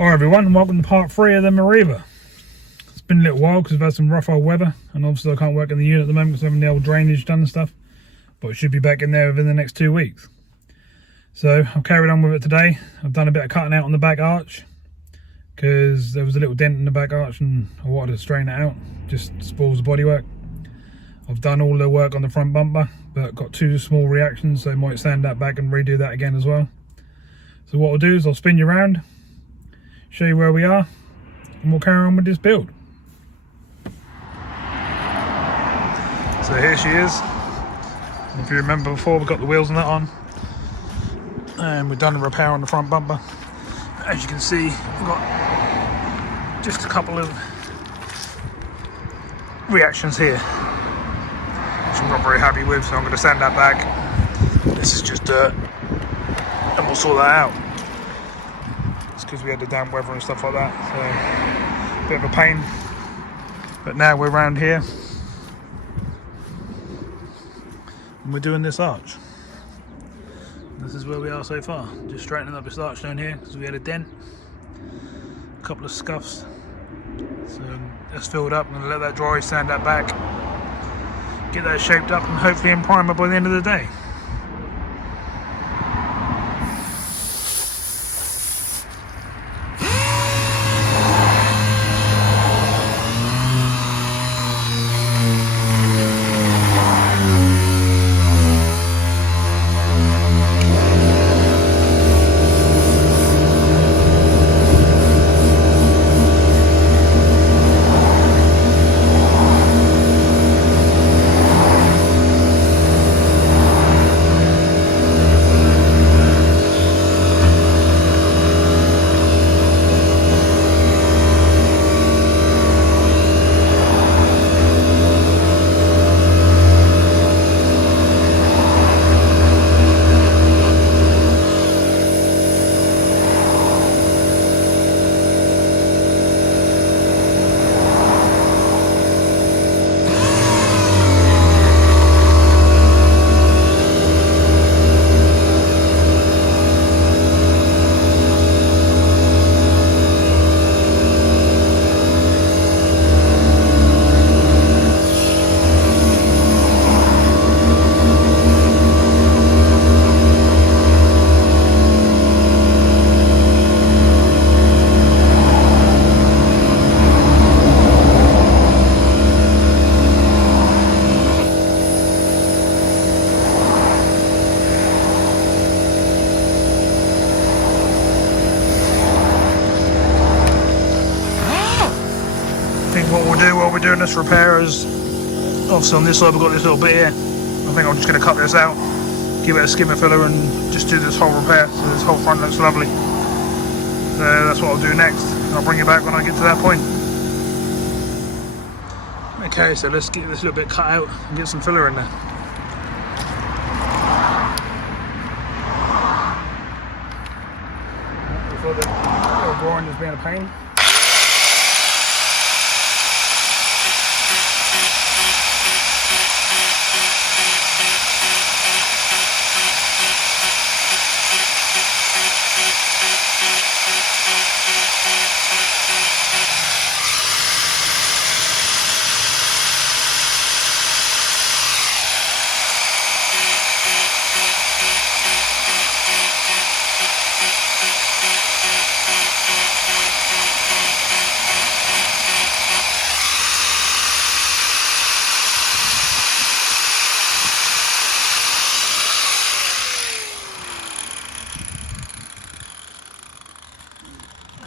Alright everyone, and welcome to part 3 of the Meriva. It's been a little while because we've had some rough old weather, and obviously I can't work in the unit at the moment because I'm having the old drainage done and stuff, but it should be back in there within the next 2 weeks. So I've carried on with it today. I've done a bit of cutting out on the back arch because there was a little dent in the back arch and I wanted to straighten it out, just spoils the bodywork. I've done all the work on the front bumper, but got 2 small reactions, so I might sand that back and redo that again as well. So what I'll do is I'll spin you around, show you where we are, and we'll carry on with this build. So here she is. If you remember before, we've got the wheels and that on, and we've done a repair on the front bumper. As you can see, we've got just a couple of reactions here, which I'm not very happy with, so I'm going to sand that back. This is just dirt, and we'll sort that out. Because we had the damp weather and stuff like that, so bit of a pain. But now we're around here and we're doing this arch. This is where we are so far, just straightening up this arch down here because we had a dent, a couple of scuffs. So that's filled up. I'm going to let that dry, sand that back, get that shaped up, and hopefully in primer by the end of the day. What we'll do while we're doing this repair is, obviously on this side we've got this little bit here. I think I'm just going to cut this out, give it a skimmer filler and just do this whole repair so this whole front looks lovely. So that's what I'll do next. I'll bring you back when I get to that point. Okay, so let's get this little bit cut out and get some filler in there. Before the little grind is being a pain.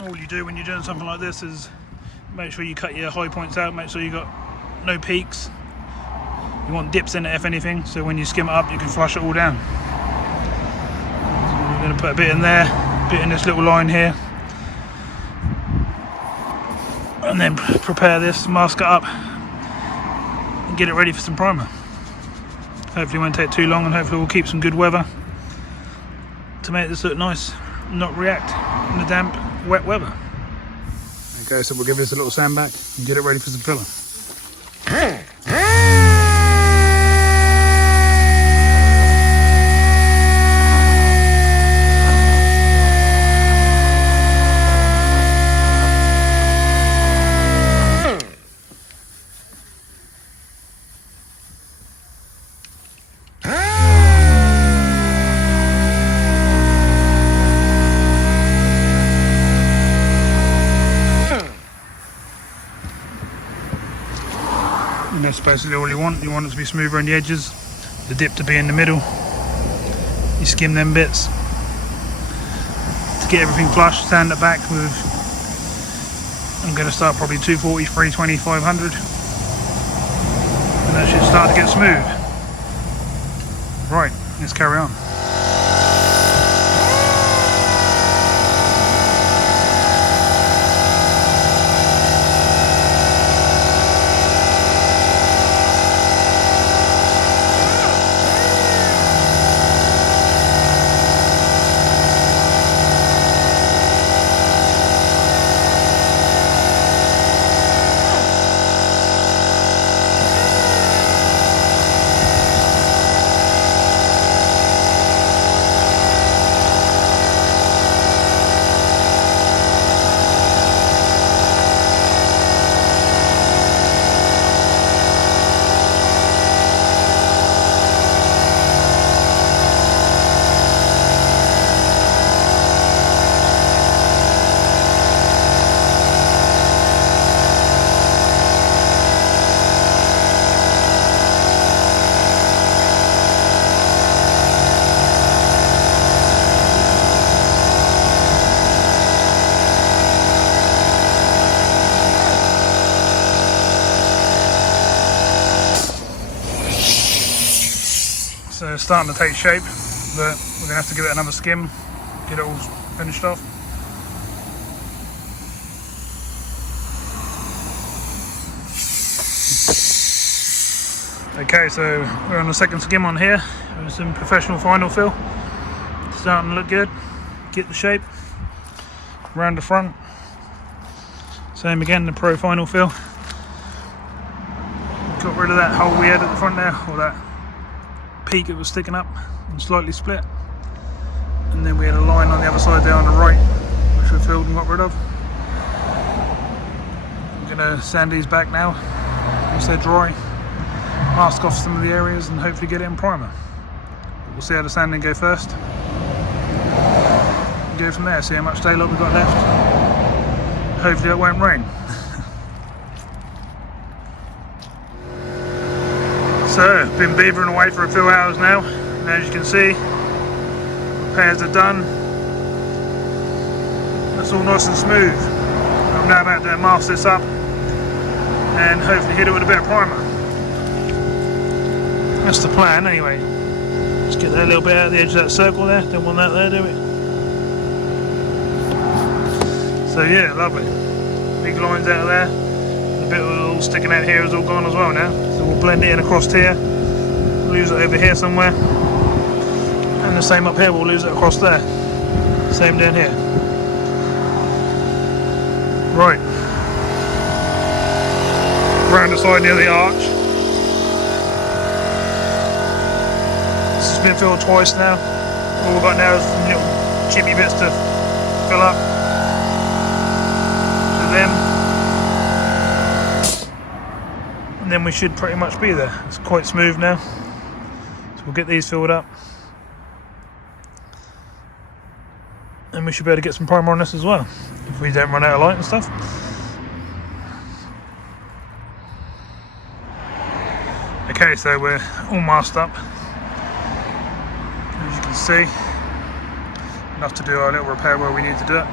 All you do when you're doing something like this is make sure you cut your high points out, make sure you got no peaks. You want dips in it if anything, so when you skim it up you can flush it all down. So we're going to put a bit in there, a bit in this little line here, and then prepare this, mask it up and get it ready for some primer. Hopefully it won't take too long, and hopefully we'll keep some good weather to make this look nice, not react in the damp wet weather. Okay, so we'll give this a little sand back and get it ready for some filler. that's basically all you want. You want it to be smooth around the edges, the dip to be in the middle. You skim them bits to get everything flush. Sand it back with, I'm going to start probably 240, 320, 500, and that should start to get smooth. Right, let's carry on. So it's starting to take shape, but we're going to have to give it another skim, get it all finished off. Okay, so we're on the second skim on here with some professional final fill. Starting to look good, get the shape, round the front. Same again, the Pro final fill. Got rid of that hole we had at the front there, or that peak that was sticking up and slightly split, and then we had a line on the other side there on the right which we filled and got rid of. I'm going to sand these back now once they're dry, mask off some of the areas and hopefully get it in primer. We'll see how the sanding go first, go from there, see how much daylight we've got left. Hopefully it won't rain. So, been beavering away for a few hours now, and as you can see, repairs are done. That's all nice and smooth. I'm now about to mask this up and hopefully hit it with a bit of primer. That's the plan anyway. Just get that little bit out of the edge of that circle there, don't want that there, do we? So yeah, lovely. Big lines out of there. The bit all sticking out here is all gone as well now. So we'll blend it in across here, lose it over here somewhere, and the same up here, we'll lose it across there. Same down here. Right. Round the side near the arch. This has been filled twice now. All we've got now is some little chippy bits to fill up. So them. And then we should pretty much be there. It's quite smooth now, so we'll get these filled up and we should be able to get some primer on this as well if we don't run out of light and stuff. Okay, so we're all masked up, as you can see, enough to do our little repair where we need to do it,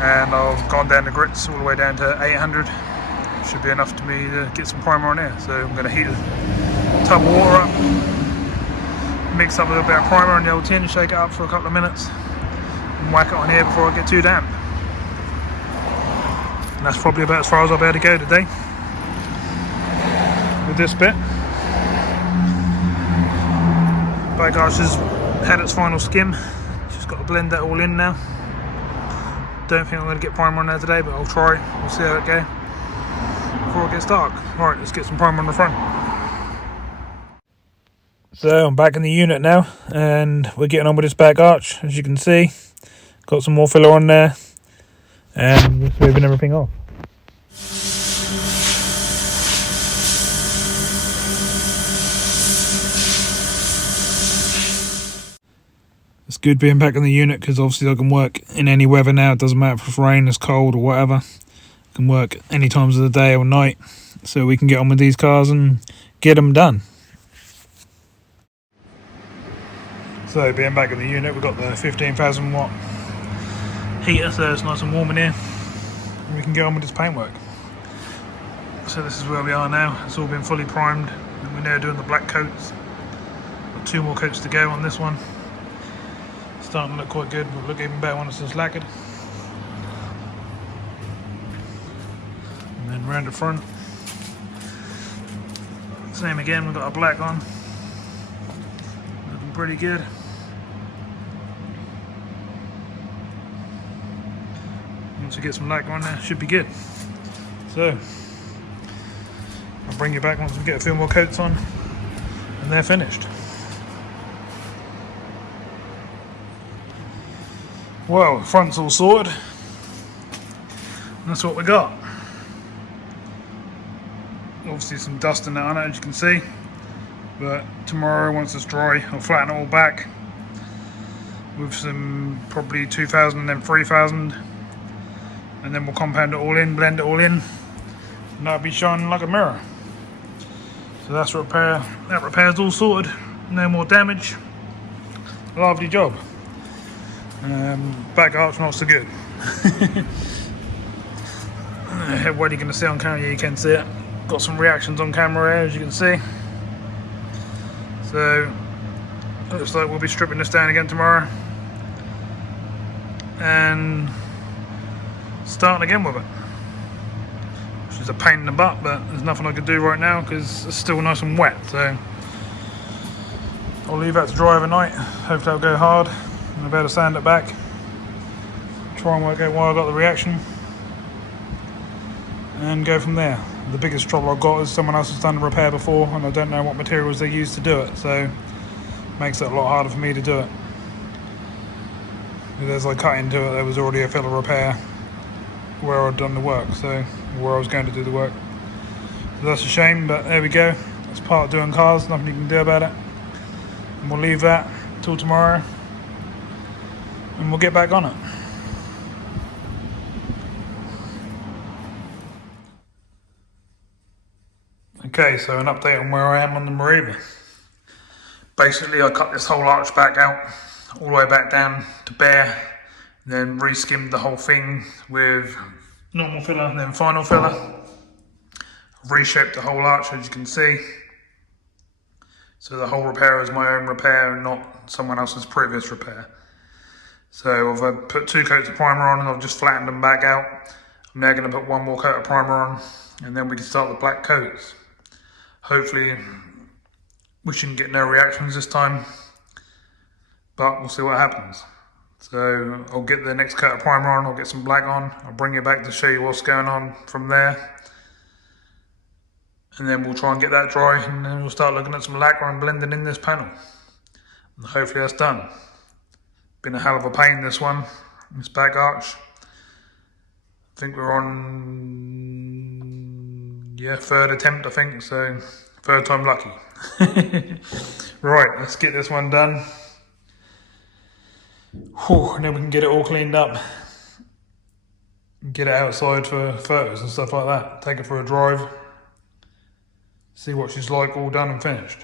and I've gone down the grits all the way down to 800. Should be enough to me to get some primer on here. So I'm going to heat a tub of water up, mix up a little bit of primer on the old tin, shake it up for a couple of minutes and whack it on here before I get too damp. And that's probably about as far as I'll be able to go today with this bit. Bag arch has had its final skim, just got to blend that all in now. Don't think I'm going to get primer on there today, but I'll try, we'll see how it goes before it gets dark. Alright, let's get some primer on the front. So I'm back in the unit now, and we're getting on with this back arch. As you can see, got some more filler on there, and we're smoothing everything off. It's good being back in the unit because obviously I can work in any weather now. It doesn't matter if it's rain, it's cold or whatever. I can work any times of the day or night so we can get on with these cars and get them done. So being back in the unit, we've got the 15,000 watt heater, so it's nice and warm in here, and we can get on with this paintwork. So this is where we are now. It's all been fully primed, and we're now doing the black coats. Got 2 more coats to go on this one. Starting to look quite good, but look even better when it's just lacquered. And then round the front, same again. We've got our black on, looking pretty good. Once we get some lacquer on there, should be good. So I'll bring you back once we get a few more coats on and they're finished. Well, the front's all sorted, and that's what we got. Obviously some dust in there on it, as you can see, but tomorrow, once it's dry, I'll flatten it all back with some probably 2,000 and then 3,000, and then we'll compound it all in, blend it all in, and that'll be shining like a mirror. So that's repair. That repair's all sorted, no more damage. Lovely job. Back arch not so good. What are you going to see on camera? Yeah, you can see it. Got some reactions on camera here, as you can see. So looks like we'll be stripping this down again tomorrow and starting again with it, which is a pain in the butt, but there's nothing I can do right now because it's still nice and wet. So I'll leave that to dry overnight. Hopefully it'll go hard and I'll be able to sand it back, try and work out why I got the reaction, and go from there. The biggest trouble I've got is someone else has done the repair before and I don't know what materials they use to do it, so it makes it a lot harder for me to do it. As I cut into it, there was already a filler repair where I'd done the work, so where I was going to do the work. So that's a shame, but there we go. It's part of doing cars, nothing you can do about it. And we'll leave that till tomorrow and we'll get back on it. Okay, so an update on where I am on the Meriva. Basically, I cut this whole arch back out, all the way back down to bare, then re-skimmed the whole thing with normal filler and then final filler. I've reshaped the whole arch, as you can see. So the whole repair is my own repair and not someone else's previous repair. So I've put 2 coats of primer on and I've just flattened them back out. I'm now going to put 1 more coat of primer on and then we can start the black coats. Hopefully we shouldn't get no reactions this time, but we'll see what happens. So I'll get the next coat of primer on, I'll get some black on, I'll bring you back to show you what's going on from there. And then we'll try and get that dry and then we'll start looking at some lacquer and blending in this panel. And hopefully that's done. Been a hell of a pain, this one, this back arch. I think we're on, yeah, 3rd attempt, I think, so 3rd time lucky. Right, let's get this one done. Whew, and then we can get it all cleaned up. Get it outside for photos and stuff like that. Take it for a drive. See what she's like, all done and finished.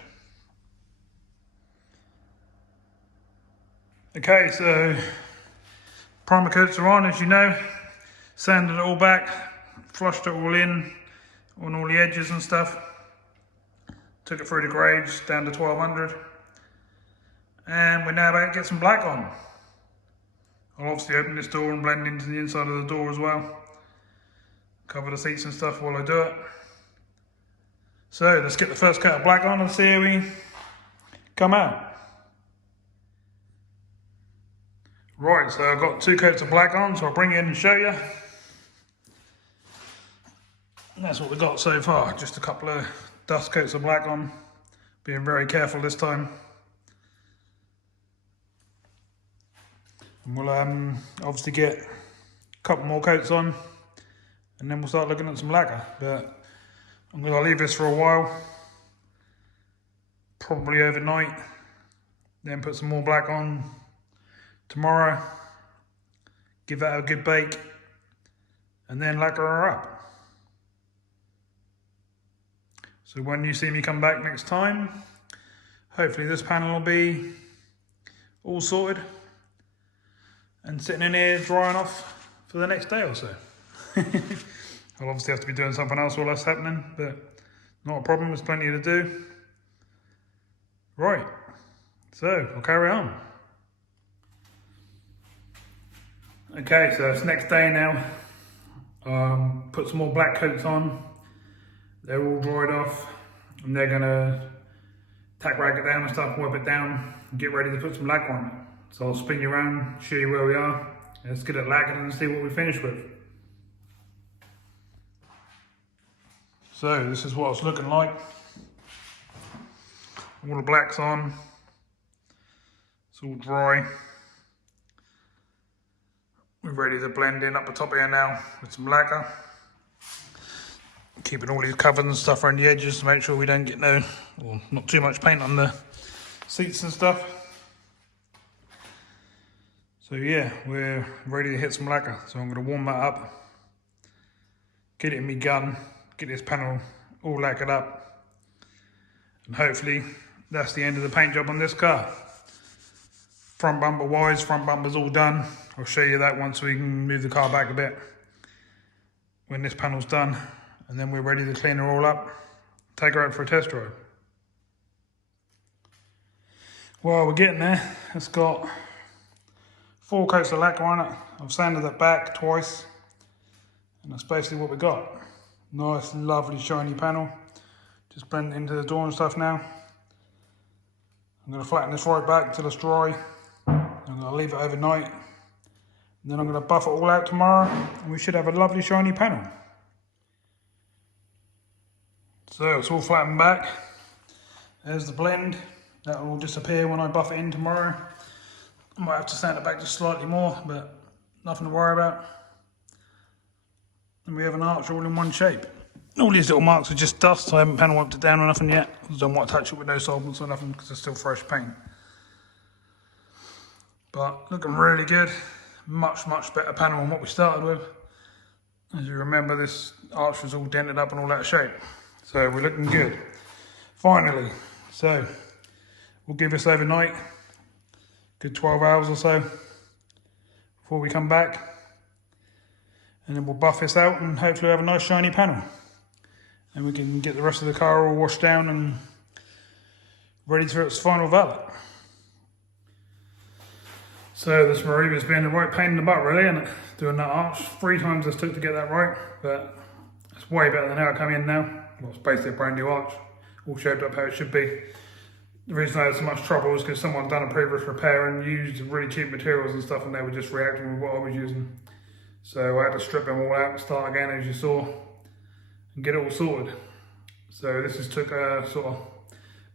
Okay, so primer coats are on, as you know. Sanded it all back, flushed it all in on all the edges and stuff. Took it through the grades down to 1200. And we're now about to get some black on. I'll obviously open this door and blend into the inside of the door as well. Cover the seats and stuff while I do it. So let's get the first coat of black on and see how we come out. Right, so I've got 2 coats of black on, so I'll bring you in and show you. And that's what we've got so far, just a couple of dust coats of black on. Being very careful this time. And we'll obviously get a couple more coats on and then we'll start looking at some lacquer. But I'm going to leave this for a while, probably overnight, then put some more black on tomorrow, give that a good bake, and then lacquer her up. So when you see me come back next time, hopefully this panel will be all sorted and sitting in here drying off for the next day or so. I'll obviously have to be doing something else while that's happening, but not a problem, there's plenty to do. Right, so I'll carry on. Okay, so it's next day now. Put some more black coats on. They're all dried off, and they're gonna tack rag it down and stuff, wipe it down, and get ready to put some lacquer on it. So I'll spin you around, show you where we are. Let's get it lacquered and see what we finish with. So this is what it's looking like. All the black's on. It's all dry. We're ready to blend in up the top here now with some lacquer. Keeping all these covers and stuff around the edges to make sure we don't get not too much paint on the seats and stuff. So yeah, we're ready to hit some lacquer. So I'm going to warm that up, get it in my gun, get this panel all lacquered up, and hopefully that's the end of the paint job on this car. Front bumper wise, front bumper's all done. I'll show you that once we can move the car back a bit when this panel's done, and then we're ready to clean her all up, take her out for a test drive. Well, we're getting there. It's got 4 coats of lacquer on it. I've sanded it back twice, and that's basically what we got. Nice, lovely, shiny panel. Just blend it into the door and stuff now. I'm going to flatten this right back until it's dry. I'm going to leave it overnight. And then I'm going to buff it all out tomorrow, and we should have a lovely, shiny panel. So it's all flattened back. There's the blend. That will disappear when I buff it in tomorrow. I might have to sand it back just slightly more, but nothing to worry about. And we have an arch all in one shape. All these little marks are just dust. I haven't panel wiped it down or nothing yet. I don't want to touch it with no solvents or nothing because it's still fresh paint. But looking really good. Much better panel than what we started with. As you remember, this arch was all dented up and all out of shape. So we're looking good. Finally. So we'll give this overnight. Good 12 hours or so before we come back. And then we'll buff this out and hopefully have a nice shiny panel. And we can get the rest of the car all washed down and ready for its final valet. So this Meriva's been a right pain in the butt really, isn't it? Doing that arch. 3 times this took to get that right, but it's way better than how it came in now. Well, it's basically a brand new arch, all shaped up how it should be. The reason I had so much trouble was because someone done a previous repair and used really cheap materials and stuff, and they were just reacting with what I was using. So I had to strip them all out and start again, as you saw, and get it all sorted. So this has took sort of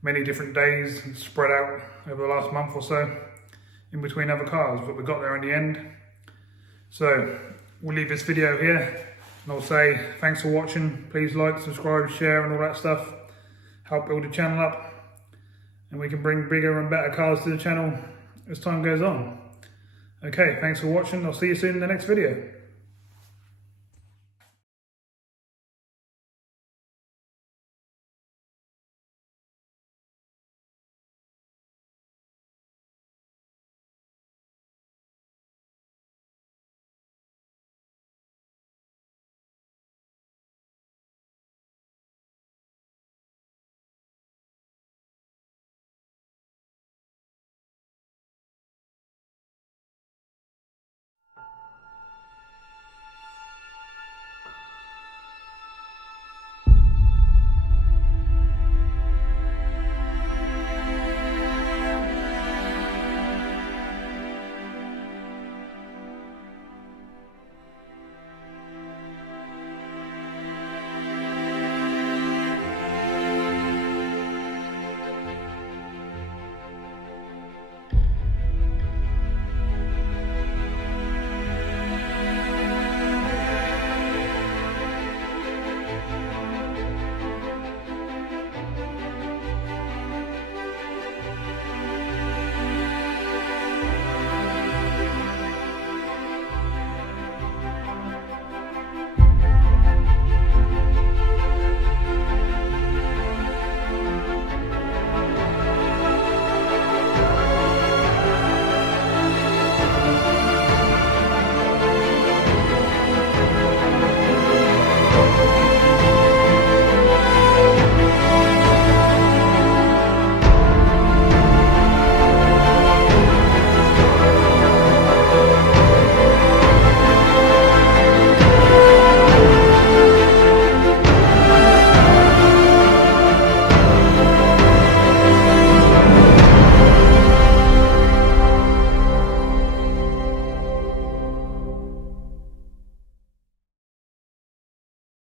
many different days and spread out over the last month or so in between other cars, but we got there in the end. So we'll leave this video here, and I'll say thanks for watching. Please like, subscribe, share and all that stuff. Help build the channel up, and we can bring bigger and better cars to the channel as time goes on. Okay, thanks for watching. I'll see you soon in the next video.